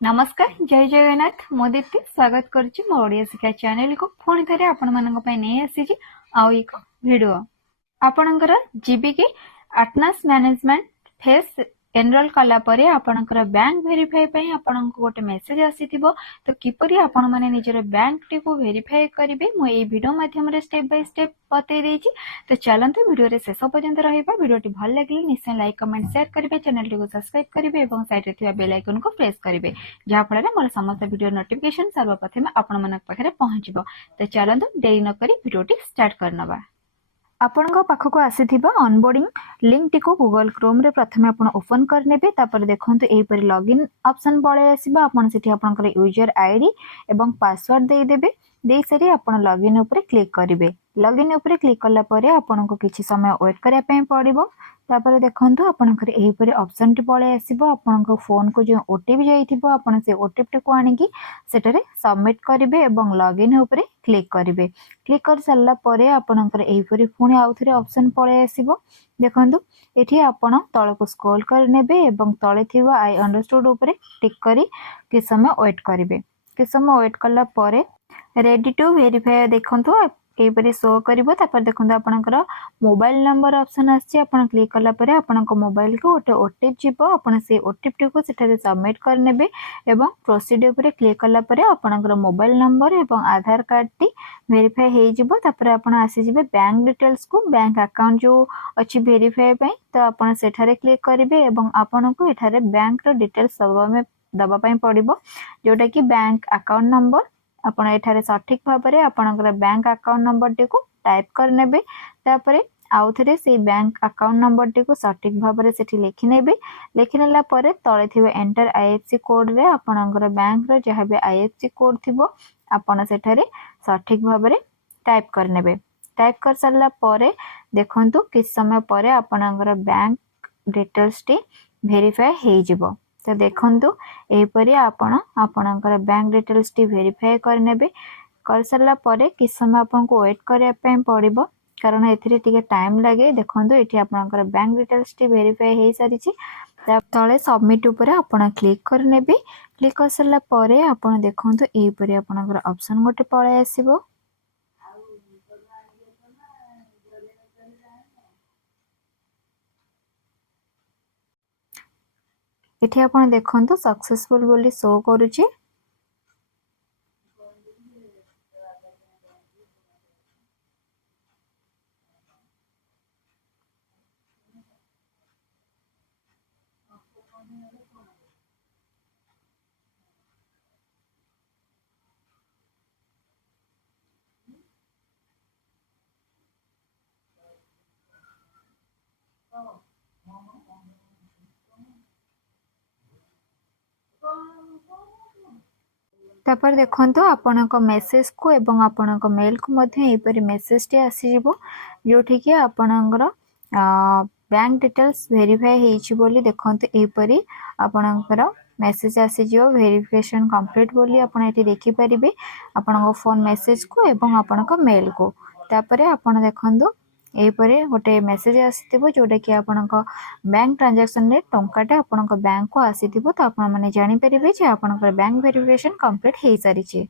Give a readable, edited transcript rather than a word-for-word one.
नमस्कार जय जगन्नाथ मो दीप्ति स्वागत करुच्ची मो ओडिया शिक्षा चैनल को पुणी थे आपण नहीं आसी आउ एक वीडियो आपणकर जीबी के अटेंडेंस मैनेजमेंट फेस एनरोल कला परे आपणकर बैंक वेरीफाई पई आपन को गोटे मेसेज आसीथिबो तो किपरि आपण माने निजर बैंक टी को वेरीफाई करिवे मो ए वीडियो माध्यम रे स्टेप बाय स्टेप बतै देछि। तो चलंतु वीडियो रे शेष पर्यंत रहिबा। वीडियो टी भल लागले निश्चय लाइक कमेंट शेयर करिवे, चैनल टी को सब्सक्राइब करिवे एवं साइड रे थिबा बेल आइकन को प्रेस करिवे जहा फल रे मोर समस्त वीडियो नोटिफिकेशन सर्वप्रथम आपण मानक पाखरे पहुंचबो। तो चलंतु देरी न करी वीडियो टी स्टार्ट करनबा। आपण पाखक आसीथिबा ऑनबोर्डिंग लिंक टी को गूगल क्रोम रे प्रथमे आपण ओपन करनेबे। तापर देखंतु एही पर लॉगिन ऑप्शन पळे आसीबा। आपण सेठी आपनकर यूजर आईडी एवं पासवर्ड देई देबे। देई सारी आपण लॉगिन ऊपर क्लिक करिवे। लॉगिन ऊपर क्लिक करला परे आपण को किछि समय वेट करिया पय पड़िबो। तापर देखंतु आपनकर एही पर ऑप्शन टी पळे आसीबो। आपण को फोन को जो ओटीपी जाईथिबो आपण से ओटीपी को आनी की सेटरे सबमिट करिवे एवं लॉगिन ऊपर क्लिक करिवे। क्लिक कर सारला परे आपनकर एही पर पुणी आउ थरे ऑप्शन पळे आसीबो। देखंतु एठी आपण तळ को स्क्रॉल कर नेबे एवं तळे थिबा आई अंडरस्टूड ऊपर टिक करी कि समय वेट करिवे। कि समय वेट करला परे रेडी टू वेरीफाई देखंतु एपरी शो करिवो। तापर देखंतु आपनकर मोबाइल नंबर ऑप्शन आछि। आपण क्लिक करला परे आपनक मोबाइल को ओटे ओटीपी जिवो। आपण से ओटीपी को सेठारे सबमिट कर नेबे एवं प्रोसीड ऊपर क्लिक करला परे आपनकर मोबाइल नंबर एवं आधार कार्ड टी वेरीफाई हे जिवो। तापर आपण आसी जिवे बैंक डिटेल्स को बैंक अकाउंट जो अछि वेरीफाई पई तो आपण सेठारे क्लिक करिवे एवं आपण को एठारे बैंक रो डिटेल्स दबा पई पड़िबो जोटा कि बैंक अकाउंट नंबर आपण एठारे सठिक भाबरे आपनकर बैंक अकाउंट नंबर टी को टाइप कर नेबे। तापरे आउ थरे से बैंक अकाउंट नंबर टी को सठिक भाबरे सेठी लिखि नेबे। लिखि नेला परे तळे थिबे एंटर आईएफएससी कोड रे आपनकर बैंक रो जहा बे आईएफएससी कोड थिबो आपण सेठारे सठिक भाबरे टाइप कर नेबे। टाइप कर सारला परे देखंतु किछ समय परे आपनकर बैंक डिटेल्स टी वेरीफाई हे जिवो। तो देखंतु एपरी आपणकर बैंक डिटेल्स टी वेरीफाई करनेबे। कर सारला परे कि समय आपन को वेट करिया पय पड़िबो कारण एथिरे टिके टाइम लागे। देखंतु एठी आपणकर बैंक डिटेल्स टी वेरीफाई हे सारिछि। तळे सबमिट ऊपर आपण क्लिक करनेबे। क्लिक कर सारला परे आपण देखंतु एपरी आपणकर ऑप्शन गोटे पळे आसीबो। एठी आपण देखंतु सक्सेसफुल बोली शो करूची। तापर देखंतु आपनक मेसेज को एवं आपनक मेल को मध्ये एपरि मेसेज टी आसी जिवो जोठी कि आपनकर बैंक डिटेल्स वेरीफाई हेछि बोली देखंतु एपरि आपनकर मेसेज आसी जिवो वेरिफिकेशन कंप्लीट बोली आपण एठी देखि परिबे आपनक फोन मेसेज को एवं आपनक मेल को। तापरे आपण देखंतु एपरे गोटे मेसेज आसीथिबो जोटा कि आपनक बैंक ट्रांजैक्शन रे टंकाटा आपनक बैंक को आसीथिबो। तो आपण माने जानि परिबे जे आपनकर बैंक वेरिफिकेशन कंप्लीट हे सारिछि।